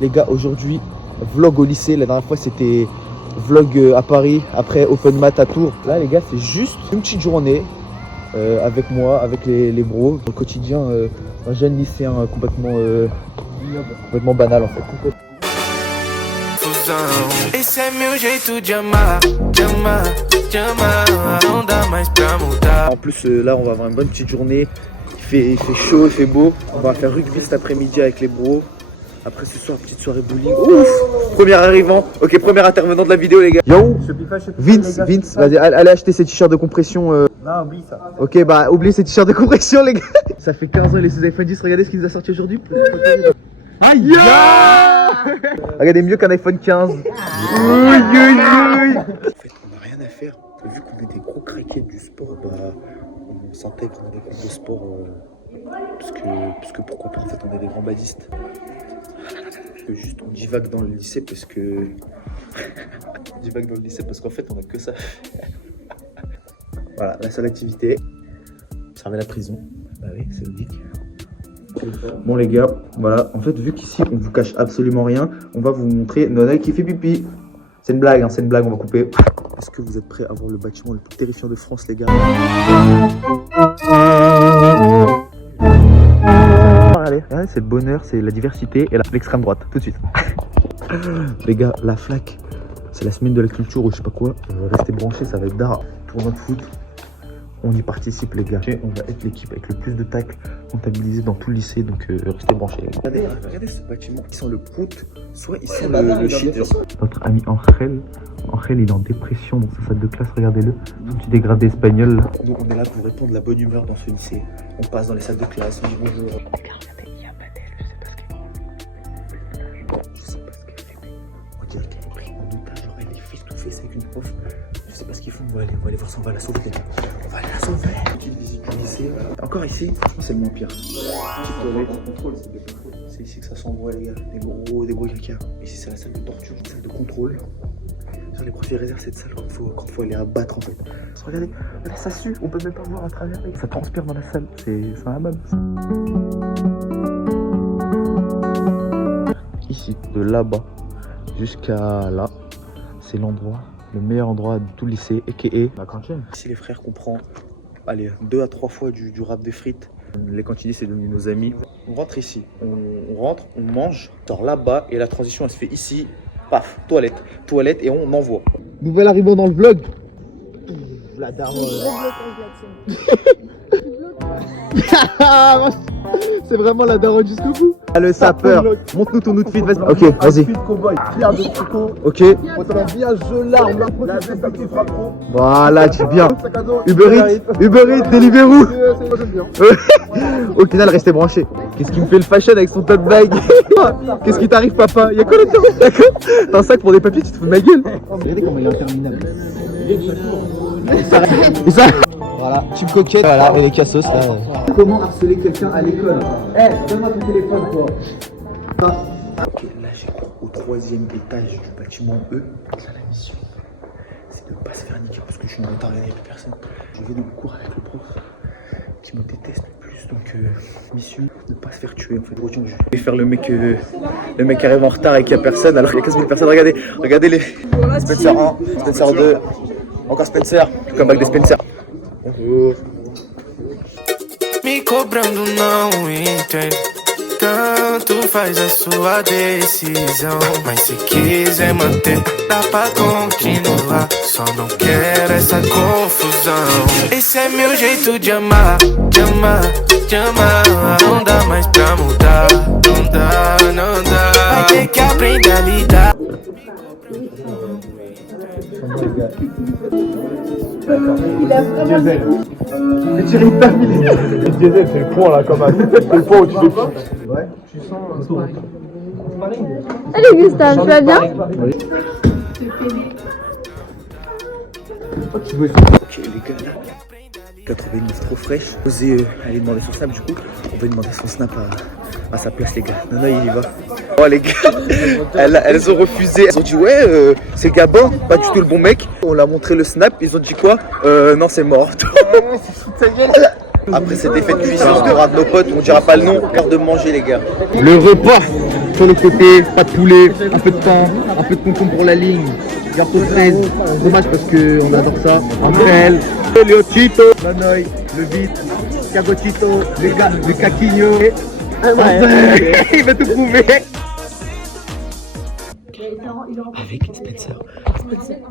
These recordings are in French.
Les gars, aujourd'hui, vlog au lycée. La dernière fois, c'était vlog à Paris, après Open Mat à Tours. Là, les gars, c'est juste une petite journée avec moi, avec les bros. Au quotidien, un jeune lycéen complètement banal en fait. Esse é meu jeito de amar, de amar, de amar. Não dá mais pra mudar. En plus, là, on va avoir une bonne petite journée. Il fait chaud, il fait beau. On va faire rugby cet après-midi avec les bros. Après ce soir, petite soirée bowling. Ouf! Premier arrivant. Ok, premier intervenant de la vidéo, les gars. Yo! Vince, vas-y, allez acheter ses t-shirts de compression. Non, oublie ça. Ok, bah, oubliez ces t-shirts de compression, les gars. Ça fait 15 ans, les iPhone 10. Regardez ce qu'il nous a sorti aujourd'hui. Aïe! Yeah! Regardez, mieux qu'un iPhone 15. En fait, on n'a rien à faire. Vu qu'on est des gros craquettes du sport, bah, on s'intègre dans des groupes de sport. Parce que pourquoi pas, en fait, on est des grands badistes. Juste, on divague dans le lycée parce que. On divague dans le lycée parce qu'en fait, on a que ça. Voilà, la seule activité. Observer la prison. Bah oui, c'est logique. Bon les gars, voilà, en fait vu qu'ici on vous cache absolument rien, on va vous montrer Nona qui fait pipi. C'est une blague, c'est une blague, on va couper. Est-ce que vous êtes prêts à voir le bâtiment le plus terrifiant de France, les gars? Allez, c'est le bonheur, c'est la diversité et l'extrême droite, tout de suite. Les gars, la flaque, c'est la semaine de la culture ou je sais pas quoi. Restez branchés, ça va être d'art. Tournoi de foot. On y participe les gars, on va être l'équipe avec le plus de tacles comptabilisés dans tout le lycée, donc restez branchés les gars. Regardez ce bâtiment, ils sont le prout, soit ils sont le shit. Notre ami Angel, il est en dépression dans sa salle de classe, regardez-le, son petit dégradé espagnol là. Nous on est là pour répandre la bonne humeur dans ce lycée, on passe dans les salles de classe, on dit bonjour. Regardez, il y a Manel, je sais pas ce qu'elle fait, mais on dirait qu'elle est prise en otage, genre elle est face to face avec une prof. Je sais pas ce qu'ils font, on va aller voir ça, on va la sauver les gars. On va aller la sauver. Petite visite du lycée. Encore ici, franchement c'est le moins pire. Petite toilette, contrôle, c'est des contrôles. C'est ici que ça s'envoie les gars, des gros caca. Ici c'est la salle de torture, la salle de contrôle. Genre, les profs ils réservent cette salle quand il faut aller abattre en fait. Regardez, ça sue, on peut même pas voir à travers. Ça transpire dans la salle, c'est un hammam. Ici, de là-bas jusqu'à là, c'est l'endroit. Le meilleur endroit de tout le lycée, a.k.a. la cantine. Ici, les frères comprend, allez, 2 à 3 fois du rap de frites. Les cantinistes, c'est devenu nos amis. On rentre ici, on rentre, on mange, on sort là-bas et la transition, elle se fait ici. Paf, toilette et on envoie. Nouvel arrivant dans le vlog. La daronne. C'est vraiment la daronne jusqu'au bout. Ah, le sapeur, montre-nous ton outfit, vas-y. Ok, vas-y. Ok. Bien voilà, tu es bien. Uber Eats, Deliveroo. Au final, restez branchés. Qu'est-ce qui me fait le fashion avec son tote bag? Qu'est-ce qui t'arrive, papa? Y'a quoi là-dedans? T'as un sac pour des papiers, tu te fous de ma gueule? Regardez comment il est interminable. Et ça. Voilà, team coquette, voilà, et les cassos là. Comment harceler quelqu'un à l'école? Donne-moi ton téléphone toi. Ok, là j'ai cours au 3e étage du bâtiment E. Là la mission, c'est de ne pas se faire niquer parce que je suis en retard, il n'y a plus personne. Je vais dans le cours avec le prof qui me déteste le plus, donc mission, ne pas se faire tuer en fait. Je vais faire le mec qui arrive en retard et qu'il n'y a personne alors qu'il y a 15 000 personnes. Regardez les Spencer 1, Spencer 2, encore Spencer, comme avec des Spencer. Bonjour. Me cobrando não entendo. Tanto faz a sua decisão. Mas se quiser manter, dá pra continuar. Só não quero essa confusão. Esse é meu jeito de amar, de amar, de amar. Não dá mais pra mudar. Não dá, não dá. Vai ter que aprender a lidar. Il a vraiment Diesel. Mais tu ris pas, le diesel, c'est le point là, comme un. C'est le point où tu fais. Ouais, tu sens un peu. Salut Gustave, tu vas bien? Oui. Ok les gars, là, 89 trop fraîche. Osez aller demander son snap du coup. On va demander son snap à sa place les gars. Nana il y va. Oh les gars, elles ont refusé. Elles ont dit ouais c'est Gabin, pas du tout le bon mec. On leur a montré le snap, ils ont dit quoi? Non c'est mort. Après cet effet de cuisine, on aura de nos potes, on dira pas le nom, l'heure de manger les gars. Le repas Sur le côté, pas de poulet, un peu de pain, un peu de concombre pour la ligne. Garçon 13, dommage parce qu'on adore ça. Entre elles, le Chito, Manoï, le Vite, Cagochito, le Caquinho. Il va tout prouver. Avec Spencer,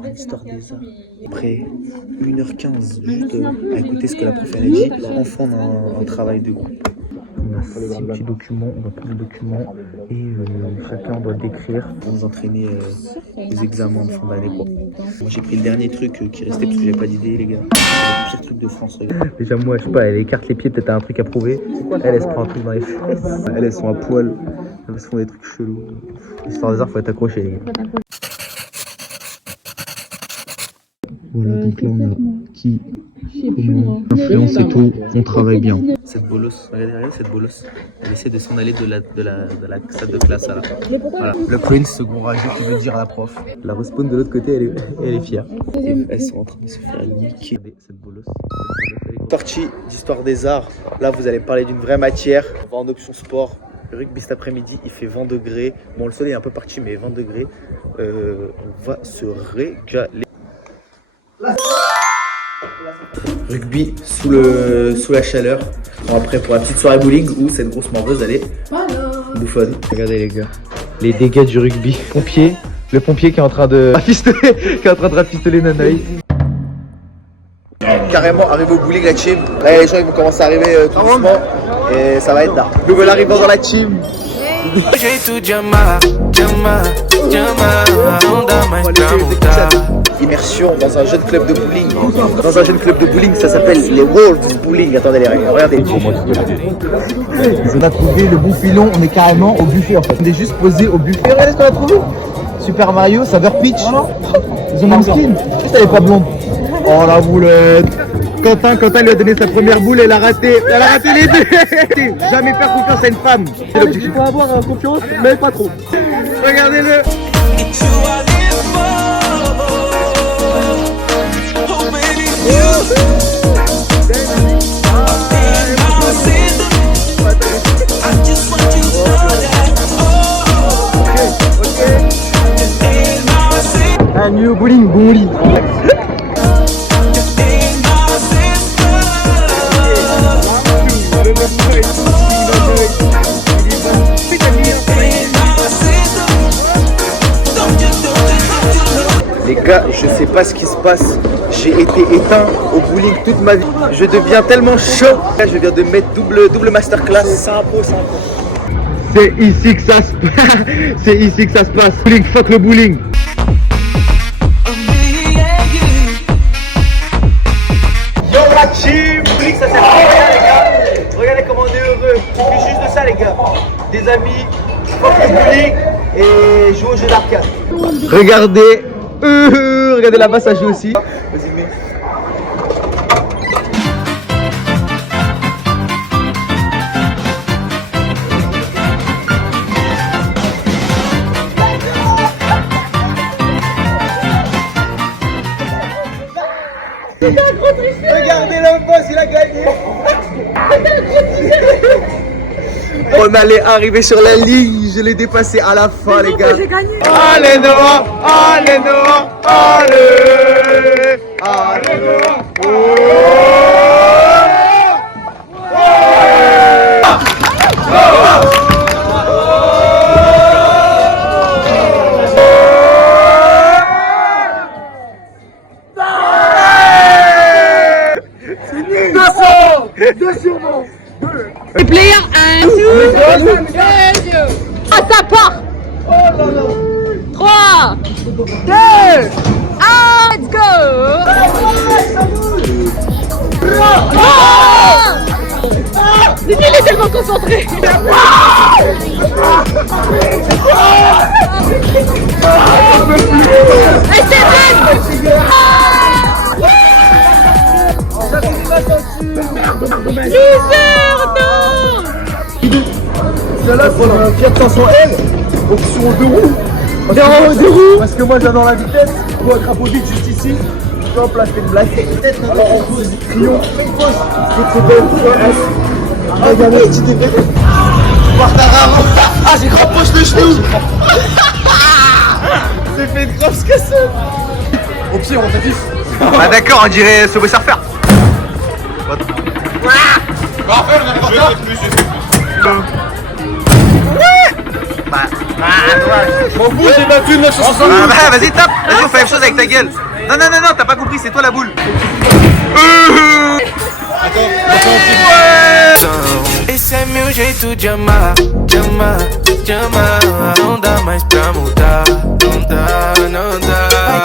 l'histoire des arts. Après 1h15, juste à écouter ce que la prof a dit, enfant d'un travail de groupe. On a 6 petits documents, on va prendre le document et chacun doit décrire pour nous entraîner aux examens de fin d'année. Moi j'ai pris le dernier truc qui restait parce que j'avais pas d'idée les gars. C'est le pire truc de France. Déjà moi je sais pas, elle écarte les pieds, peut-être un truc à prouver. Elle se prend un truc dans les fesses. Elles sont à poil. Elles se font des trucs chelous. L'histoire des arts faut être accroché les gars. Voilà, donc là on a qui influence et tout, on travaille bien. Cette bolosse, regardez cette bolosse, elle essaie de s'en aller de la salle de classe à la fin. Voilà. Le prince, second rageux qui veut dire à la prof. La respawn de l'autre côté, elle est fière. Et elles sont en train de se faire niquer. Cette bolosse. Partie d'histoire des arts, là vous allez parler d'une vraie matière. On va en option sport. Le rugby cet après-midi, il fait 20 degrés. Bon, le soleil est un peu parti, mais 20 degrés. On va se régaler. Rugby sous la chaleur. Bon, après pour la petite soirée bowling où cette grosse morveuse elle est bouffonne. Regardez les gars, les dégâts du rugby. Le pompier qui est en train de rafistoler Nanaï. Carrément arrivé au bowling la team. Là les gens ils vont commencer à arriver tout doucement et ça va être là. Nouvel arrivant dans la team. Immersion dans un jeune club de bowling. Dans un jeune club de bowling, ça s'appelle les World Bowling. Attendez les règles, regardez. On a trouvé le bon filon, on est carrément au buffet en fait. On est juste posé au buffet. Regardez ce qu'on a trouvé. Super Mario, saveur peach. Ils ont même skin. Juste elle est pas blonde. Oh la boulette. Quentin lui a donné sa première boule, elle a raté les deux. Jamais faire confiance à une femme. C'est l'objectif. Il faut avoir confiance, mais pas trop. Regardez-le. Un new bowling, bon lit. Les gars, je sais pas ce qui se passe. J'ai été éteint au bowling toute ma vie. Je deviens tellement chaud. Là, je viens de mettre double masterclass. C'est un pro. C'est ici que ça se passe. C'est ici que ça se passe. Bowling, fuck le bowling. Yo la team, bowling, ça sert à rien les gars. Regardez comment on est heureux. Il suffit juste de ça les gars. Des amis, fuck le bowling et jouer au jeu d'arcade. Regardez. Regardez là-bas, ça joue aussi. Vas-y, mets. Regardez le boss, il a gagné. On allait arriver sur la ligne, je l'ai dépassé à la fin les gars. J'ai gagné. Allez Noah, allez Noah, allez, allez Noah. Player 1, 2, ah ça part. 3, 2, 1, let's go. Denis, il est tellement concentré. Et c'est vrai. Celle-là, c'est un Fiat 500L, option 2 roues. Parce que moi j'adore la vitesse. Pour un crapaud vite juste ici. Hop là, je fais une blague. Alors en pause, triomphe, fake pause. C'est belle, regardez, petit début. Ah, j'ai grand poche de genoux. J'ai fait grave ce que c'est. Au pied, on fait 10. Ah d'accord, on dirait Subway Surfer. Mon bout, j'ai battu 960. Ah bah vas-y tape. Vas-y on fait la même chose avec ta gueule. Non, t'as pas compris, c'est toi la boule. Esse é meu jeito de amar, de amar, de amar. Não dá mais pra mudar, não dá.